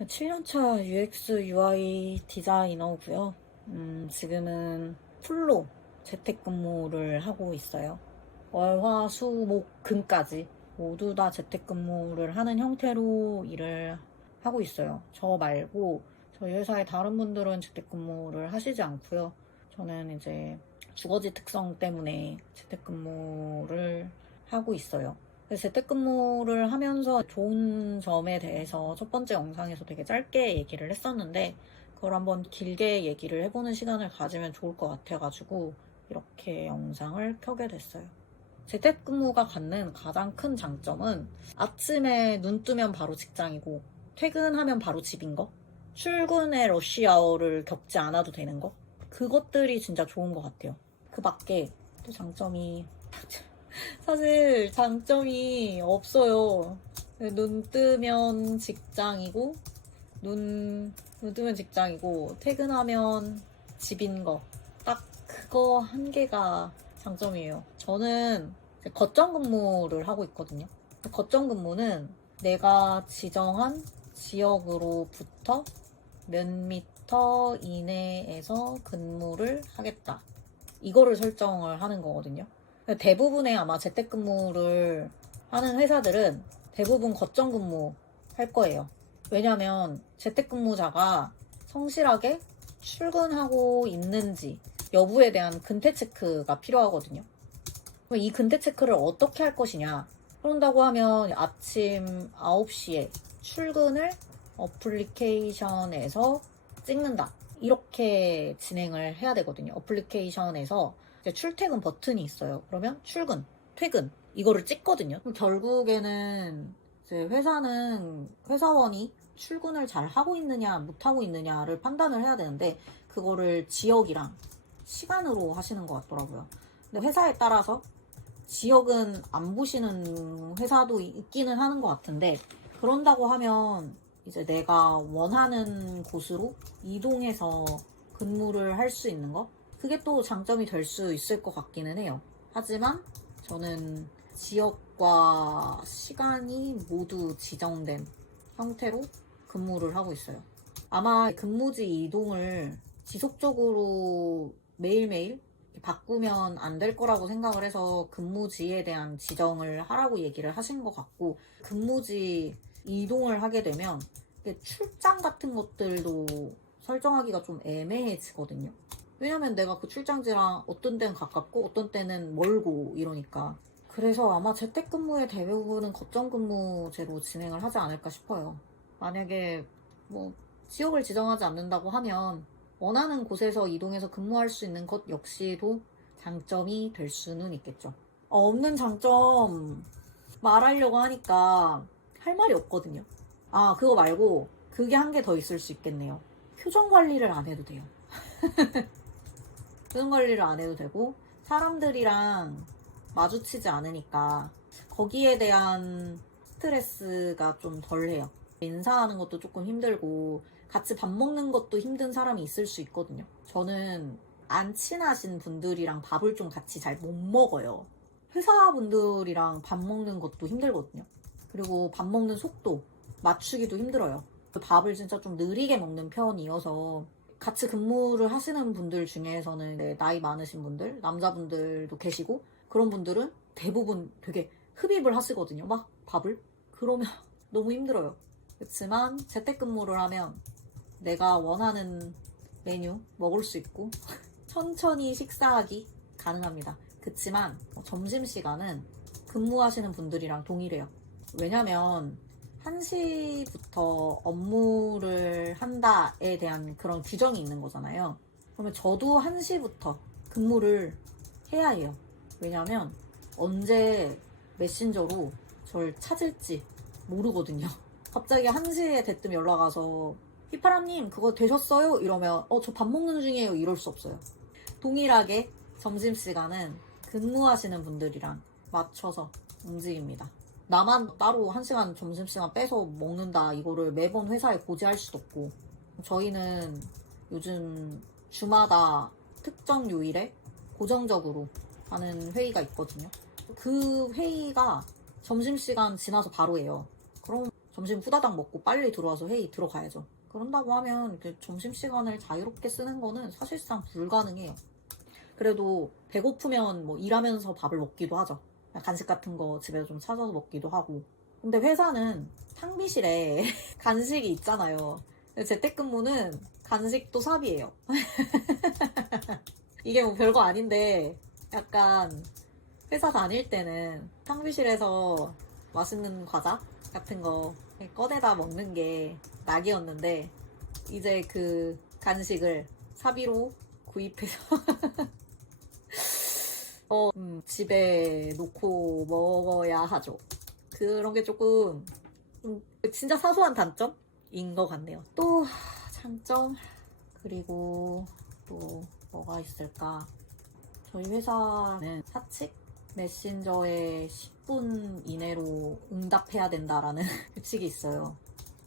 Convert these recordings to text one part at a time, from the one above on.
7년차 UX UI 디자이너고요. 지금은 풀로 재택근무를 하고 있어요. 월, 화, 수, 목, 금까지 모두 다 재택근무를 하는 형태로 일을 하고 있어요. 저 말고 저희 회사의 다른 분들은 재택근무를 하시지 않고요. 저는 이제 주거지 특성 때문에 재택근무를 하고 있어요. 그래서 재택근무를 하면서 좋은 점에 대해서 첫 번째 영상에서 되게 짧게 얘기를 했었는데 그걸 한번 길게 얘기를 해보는 시간을 가지면 좋을 것 같아가지고 이렇게 영상을 켜게 됐어요. 재택근무가 갖는 가장 큰 장점은 아침에 눈 뜨면 바로 직장이고 퇴근하면 바로 집인 거, 출근의 러쉬아워를 겪지 않아도 되는 거, 그것들이 진짜 좋은 것 같아요. 그 밖에 또 장점이 사실 장점이 없어요. 눈 뜨면 직장이고, 눈 뜨면 직장이고, 퇴근하면 집인 거. 딱 그거 한 개가 장점이에요. 저는 거점 근무를 하고 있거든요. 거점 근무는 내가 지정한 지역으로부터 몇 미터 이내에서 근무를 하겠다. 이거를 설정을 하는 거거든요. 대부분의 아마 재택근무를 하는 회사들은 대부분 거점 근무 할 거예요. 왜냐면 재택근무자가 성실하게 출근하고 있는지 여부에 대한 근태 체크가 필요하거든요. 그럼 이 근태 체크를 어떻게 할 것이냐? 그런다고 하면 아침 9시에 출근을 어플리케이션에서 찍는다. 이렇게 진행을 해야 되거든요. 어플리케이션에서 이제 출퇴근 버튼이 있어요. 그러면 출근, 퇴근 이거를 찍거든요. 그럼 결국에는 이제 회사는 회사원이 출근을 잘 하고 있느냐 못 하고 있느냐를 판단을 해야 되는데 그거를 지역이랑 시간으로 하시는 것 같더라고요. 근데 회사에 따라서 지역은 안 보시는 회사도 있기는 하는 것 같은데 그런다고 하면 이제 내가 원하는 곳으로 이동해서 근무를 할 수 있는 거? 그게 또 장점이 될 수 있을 것 같기는 해요. 하지만 저는 지역과 시간이 모두 지정된 형태로 근무를 하고 있어요. 아마 근무지 이동을 지속적으로 매일매일 바꾸면 안 될 거라고 생각을 해서 근무지에 대한 지정을 하라고 얘기를 하신 것 같고 근무지 이동을 하게 되면 출장 같은 것들도 설정하기가 좀 애매해지거든요. 왜냐면 내가 그 출장지랑 어떤 때는 가깝고 어떤 때는 멀고 이러니까. 그래서 아마 재택근무의 대부분은 거점근무제로 진행을 하지 않을까 싶어요. 만약에 뭐 지역을 지정하지 않는다고 하면 원하는 곳에서 이동해서 근무할 수 있는 것 역시도 장점이 될 수는 있겠죠. 없는 장점 말하려고 하니까 할 말이 없거든요. 아, 그거 말고 그게 한 개 더 있을 수 있겠네요. 표정 관리를 안 해도 돼요. 표정 관리를 안 해도 되고 사람들이랑 마주치지 않으니까 거기에 대한 스트레스가 좀 덜해요. 인사하는 것도 조금 힘들고 같이 밥 먹는 것도 힘든 사람이 있을 수 있거든요. 저는 안 친하신 분들이랑 밥을 좀 같이 잘 못 먹어요. 회사분들이랑 밥 먹는 것도 힘들거든요. 그리고 밥 먹는 속도 맞추기도 힘들어요. 그 밥을 진짜 좀 느리게 먹는 편이어서 같이 근무를 하시는 분들 중에서는 나이 많으신 분들, 남자분들도 계시고 그런 분들은 대부분 되게 흡입을 하시거든요. 막 밥을. 그러면 너무 힘들어요. 그렇지만 재택근무를 하면 내가 원하는 메뉴 먹을 수 있고 천천히 식사하기 가능합니다. 그렇지만 점심시간은 근무하시는 분들이랑 동일해요. 왜냐면 1시부터 업무를 한다에 대한 그런 규정이 있는 거잖아요. 그러면 저도 1시부터 근무를 해야 해요. 왜냐면 언제 메신저로 저를 찾을지 모르거든요. 갑자기 1시에 대뜸 연락 와서 휘파람님 그거 되셨어요? 이러면 저 밥 먹는 중이에요. 이럴 수 없어요. 동일하게 점심시간은 근무하시는 분들이랑 맞춰서 움직입니다. 나만 따로 1시간 점심시간 빼서 먹는다 이거를 매번 회사에 고지할 수도 없고 저희는 요즘 주마다 특정 요일에 고정적으로 하는 회의가 있거든요. 그 회의가 점심시간 지나서 바로 해요. 그럼 점심 후다닥 먹고 빨리 들어와서 회의 들어가야죠. 그런다고 하면 이렇게 점심시간을 자유롭게 쓰는 거는 사실상 불가능해요. 그래도 배고프면 뭐 일하면서 밥을 먹기도 하죠. 간식 같은 거 집에서 좀 찾아서 먹기도 하고. 근데 회사는 탕비실에 간식이 있잖아요. 재택근무는 간식도 삽이에요. 이게 뭐 별거 아닌데 약간 회사 다닐 때는 탕비실에서 맛있는 과자 같은 거 꺼내다 먹는 게 낙이었는데 이제 그 간식을 사비로 구입해서 집에 놓고 먹어야 하죠. 그런 게 조금 진짜 사소한 단점인 것 같네요. 또 장점 그리고 또 뭐가 있을까? 저희 회사는 사측 메신저에 10분 이내로 응답해야 된다라는 규칙이 있어요.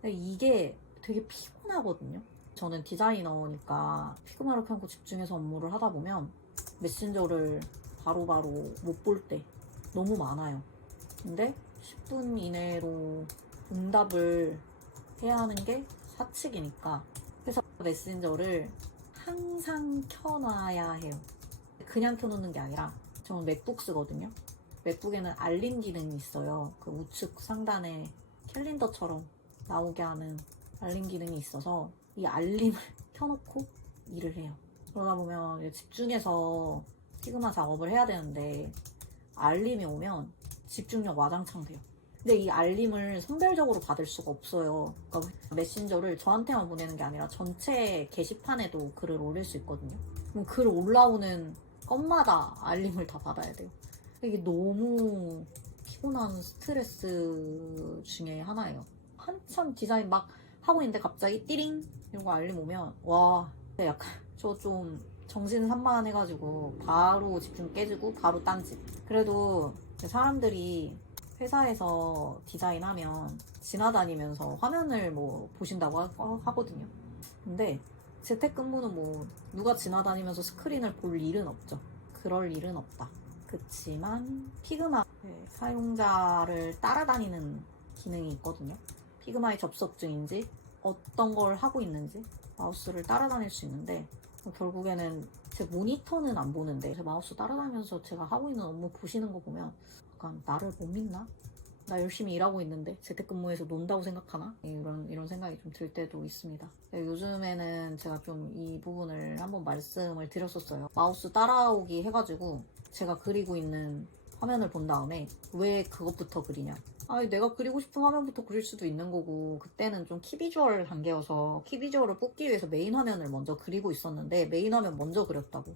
근데 이게 되게 피곤하거든요. 저는 디자이너니까 피그마를 펴고 집중해서 업무를 하다 보면 메신저를 바로바로 못 볼 때 너무 많아요. 근데 10분 이내로 응답을 해야 하는 게 사측이니까 회사 메신저를 항상 켜놔야 해요. 그냥 켜놓는 게 아니라 저는 맥북 쓰거든요. 맥북에는 알림 기능이 있어요. 그 우측 상단에 캘린더처럼 나오게 하는 알림 기능이 있어서 이 알림을 켜놓고 일을 해요. 그러다 보면 집중해서 피그마 작업을 해야 되는데 알림이 오면 집중력 와장창 돼요. 근데 이 알림을 선별적으로 받을 수가 없어요. 그러니까 메신저를 저한테만 보내는 게 아니라 전체 게시판에도 글을 올릴 수 있거든요. 그럼 글 올라오는 건마다 알림을 다 받아야 돼요. 이게 너무 피곤한 스트레스 중에 하나예요. 한참 디자인 막 하고 있는데 갑자기 띠링 이러고 알림 오면 와 약간 저 좀 정신 산만해가지고 바로 집중 깨지고 바로 딴짓. 그래도 사람들이 회사에서 디자인하면 지나다니면서 화면을 뭐 보신다고 하거든요. 근데 재택근무는 뭐 누가 지나다니면서 스크린을 볼 일은 없죠. 그럴 일은 없다. 그치만 피그마 사용자를 따라다니는 기능이 있거든요. 피그마의 접속증인지 어떤 걸 하고 있는지 마우스를 따라다닐 수 있는데 결국에는 제 모니터는 안 보는데 제 마우스 따라다니면서 제가 하고 있는 업무 보시는 거 보면 약간 나를 못 믿나? 나 열심히 일하고 있는데 재택근무에서 논다고 생각하나? 이런 생각이 좀 들 때도 있습니다. 요즘에는 제가 좀 이 부분을 한번 말씀을 드렸었어요. 마우스 따라오기 해가지고 제가 그리고 있는 화면을 본 다음에 왜 그것부터 그리냐? 아니 내가 그리고 싶은 화면부터 그릴 수도 있는 거고 그때는 좀 키비주얼 단계여서 키비주얼을 뽑기 위해서 메인 화면을 먼저 그리고 있었는데 메인 화면 먼저 그렸다고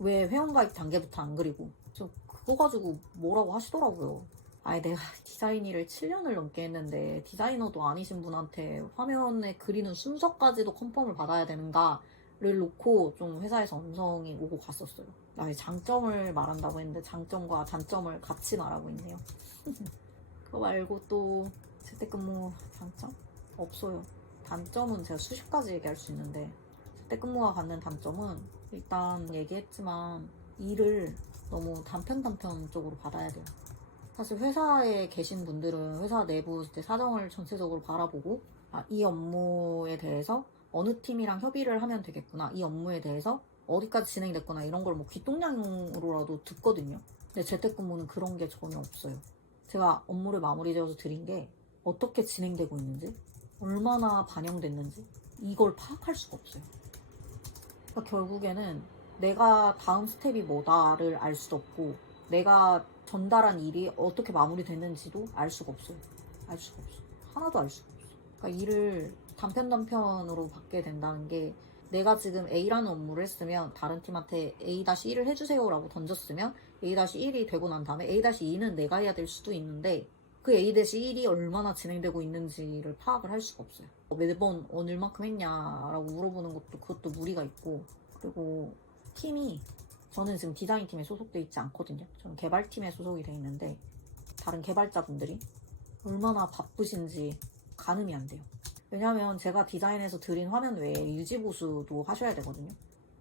왜 회원가입 단계부터 안 그리고 저 그거 가지고 뭐라고 하시더라고요. 아니 내가 디자인 일을 7년을 넘게 했는데 디자이너도 아니신 분한테 화면에 그리는 순서까지도 컨펌을 받아야 되는가를 놓고 좀 회사에서 음성이 오고 갔었어요. 나의 장점을 말한다고 했는데 장점과 단점을 같이 말하고 있네요. 그거 말고 또 재택근무 장점? 없어요. 단점은 제가 수십 가지 얘기할 수 있는데 재택근무가 갖는 단점은 일단 얘기했지만 일을 너무 단편적으로 받아야 돼요. 사실 회사에 계신 분들은 회사 내부 사정을 전체적으로 바라보고 이 업무에 대해서 어느 팀이랑 협의를 하면 되겠구나, 이 업무에 대해서 어디까지 진행됐구나 이런 걸 뭐 귀동냥으로라도 듣거든요. 근데 재택근무는 그런 게 전혀 없어요. 제가 업무를 마무리 지어서 드린 게 어떻게 진행되고 있는지, 얼마나 반영됐는지 이걸 파악할 수가 없어요. 그러니까 결국에는 내가 다음 스텝이 뭐다를 알 수도 없고 내가 전달한 일이 어떻게 마무리됐는지도 알 수가 없어요. 알 수가 없어. 하나도 알 수가 없어. 그러니까 일을 단편으로 받게 된다는 게 내가 지금 A라는 업무를 했으면 다른 팀한테 A-1을 해주세요 라고 던졌으면 A-1이 되고 난 다음에 A-2는 내가 해야 될 수도 있는데 그 A-1이 얼마나 진행되고 있는지를 파악을 할 수가 없어요. 매번 얼만큼 했냐라고 물어보는 것도 그것도 무리가 있고, 그리고 팀이 저는 지금 디자인팀에 소속돼 있지 않거든요. 저는 개발팀에 소속이 돼 있는데 다른 개발자분들이 얼마나 바쁘신지 가늠이 안 돼요. 왜냐면 제가 디자인해서 드린 화면 외에 유지보수도 하셔야 되거든요.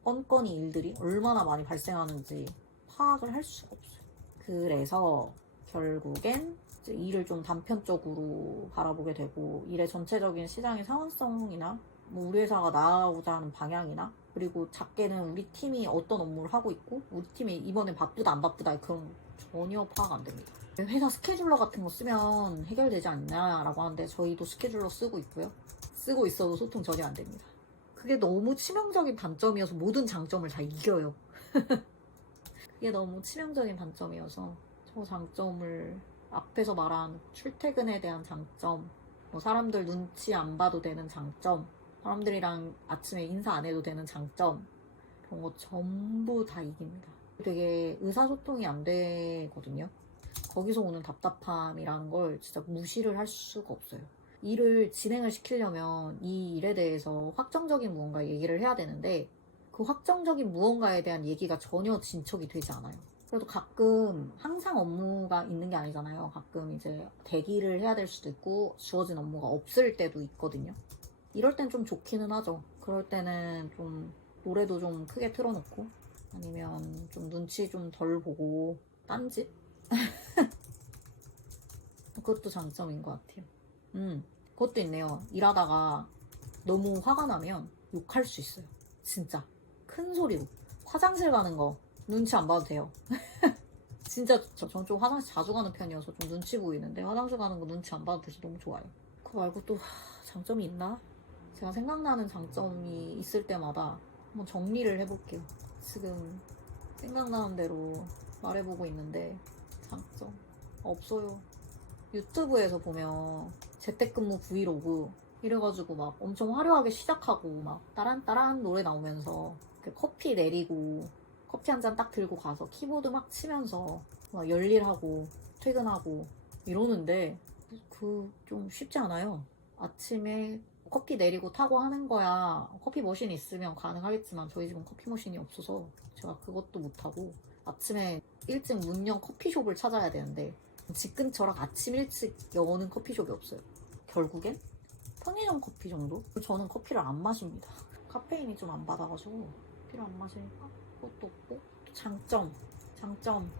건건이 일들이 얼마나 많이 발생하는지 파악을 할 수가 없어요. 그래서 결국엔 이제 일을 좀 단편적으로 바라보게 되고, 일의 전체적인 시장의 상황성이나 뭐 우리 회사가 나아가고자 하는 방향이나, 그리고 작게는 우리 팀이 어떤 업무를 하고 있고 우리 팀이 이번에 바쁘다 안 바쁘다 그런 거 전혀 파악 안 됩니다. 회사 스케줄러 같은 거 쓰면 해결되지 않냐라고 하는데 저희도 스케줄러 쓰고 있고요. 쓰고 있어도 소통 전혀 안 됩니다. 그게 너무 치명적인 단점이어서 모든 장점을 다 이겨요. 그게 너무 치명적인 단점이어서 저 장점을 앞에서 말한 출퇴근에 대한 장점, 뭐 사람들 눈치 안 봐도 되는 장점, 사람들이랑 아침에 인사 안 해도 되는 장점, 그런 거 전부 다 이깁니다. 되게 의사소통이 안 되거든요. 거기서 오는 답답함이라는 걸 진짜 무시를 할 수가 없어요. 일을 진행을 시키려면 이 일에 대해서 확정적인 무언가 얘기를 해야 되는데 그 확정적인 무언가에 대한 얘기가 전혀 진척이 되지 않아요. 그래도 가끔 항상 업무가 있는 게 아니잖아요. 가끔 이제 대기를 해야 될 수도 있고 주어진 업무가 없을 때도 있거든요. 이럴 땐 좀 좋기는 하죠. 그럴 때는 좀 노래도 좀 크게 틀어놓고 아니면 좀 눈치 좀 덜 보고 딴짓? 그것도 장점인 것 같아요. 그것도 있네요. 일하다가 너무 화가 나면 욕할 수 있어요. 진짜 큰 소리로. 화장실 가는 거 눈치 안 봐도 돼요. 진짜 저는 좀 화장실 자주 가는 편이어서 좀 눈치 보이는데 화장실 가는 거 눈치 안 봐도 돼서 너무 좋아요. 그거 말고 또 장점이 있나? 제가 생각나는 장점이 있을 때마다 한번 정리를 해볼게요. 지금 생각나는 대로 말해보고 있는데 장점 없어요. 유튜브에서 보면 재택근무 브이로그 이래가지고 막 엄청 화려하게 시작하고 막 따란따란 노래 나오면서 커피 내리고 커피 한 잔 딱 들고 가서 키보드 막 치면서 막 열일하고 퇴근하고 이러는데 그 좀 쉽지 않아요. 아침에 커피 내리고 타고 하는 거야 커피 머신 있으면 가능하겠지만 저희 집은 커피 머신이 없어서 제가 그것도 못하고 아침에 일찍 문 연 커피숍을 찾아야 되는데 집 근처랑 아침 일찍 여는 커피숍이 없어요. 결국엔 편의점 커피 정도? 저는 커피를 안 마십니다. 카페인이 좀 안 받아가지고 커피를 안 마시니까 그것도 없고. 장점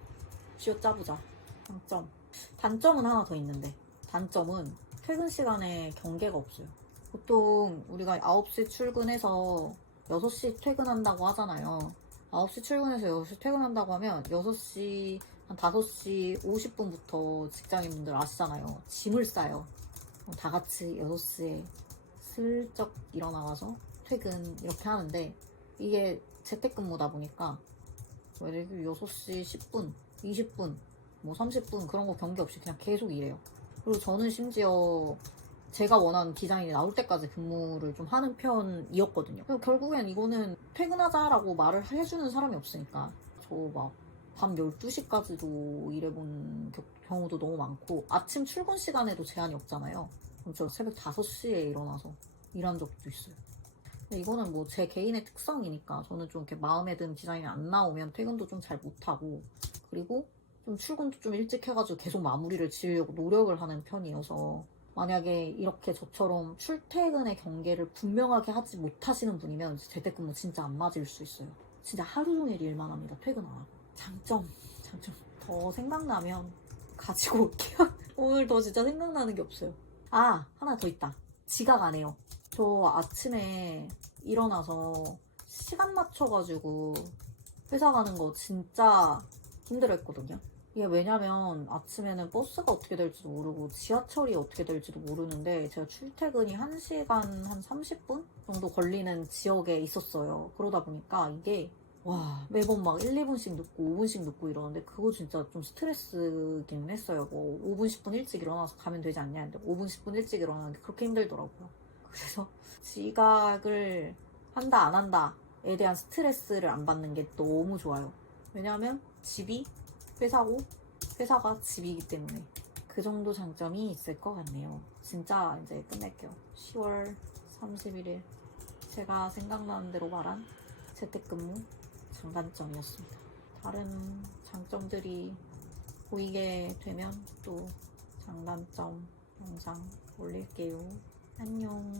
쥐어짜보자. 장점 단점은 하나 더 있는데 단점은 퇴근 시간에 경계가 없어요. 보통 우리가 9시 출근해서 6시 퇴근한다고 하잖아요. 9시 출근해서 6시 퇴근한다고 하면 6시 한 5시 50분부터 직장인분들 아시잖아요. 짐을 싸요. 다 같이 6시에 슬쩍 일어나가서 퇴근 이렇게 하는데 이게 재택근무다 보니까 6시 10분, 20분, 뭐 30분 그런 거 경계 없이 그냥 계속 일해요. 그리고 저는 심지어 제가 원하는 디자인이 나올 때까지 근무를 좀 하는 편이었거든요. 그래서 결국엔 이거는 퇴근하자라고 말을 해주는 사람이 없으니까 저 막 밤 12시까지도 일해본 경우도 너무 많고 아침 출근 시간에도 제한이 없잖아요. 그럼 저 새벽 5시에 일어나서 일한 적도 있어요. 근데 이거는 뭐 제 개인의 특성이니까 저는 좀 이렇게 마음에 드는 디자인이 안 나오면 퇴근도 좀 잘 못하고 그리고 좀 출근도 좀 일찍 해가지고 계속 마무리를 지으려고 노력을 하는 편이어서 만약에 이렇게 저처럼 출퇴근의 경계를 분명하게 하지 못하시는 분이면 재택근무 진짜 안 맞을 수 있어요. 진짜 하루 종일 일만 합니다. 퇴근 안 하고. 장점 더 생각나면 가지고 올게요. 오늘 더 진짜 생각나는 게 없어요. 아, 하나 더 있다. 지각 안 해요. 저 아침에 일어나서 시간 맞춰가지고 회사 가는 거 진짜 힘들어했거든요. 이게 왜냐면 아침에는 버스가 어떻게 될지도 모르고 지하철이 어떻게 될지도 모르는데 제가 출퇴근이 1시간 한 30분 정도 걸리는 지역에 있었어요. 그러다 보니까 이게 매번 막 1, 2분씩 늦고 5분씩 늦고 이러는데 그거 진짜 좀 스트레스긴 했어요. 뭐 5분, 10분 일찍 일어나서 가면 되지 않냐 했는데 5분, 10분 일찍 일어나는 게 그렇게 힘들더라고요. 그래서 지각을 한다 안 한다에 대한 스트레스를 안 받는 게 너무 좋아요. 왜냐하면 집이 회사고 회사가 집이기 때문에 그 정도 장점이 있을 것 같네요. 진짜 이제 끝낼게요. 10월 31일 제가 생각나는 대로 말한 재택근무 장단점이었습니다. 다른 장점들이 보이게 되면 또 장단점 영상 올릴게요. 안녕.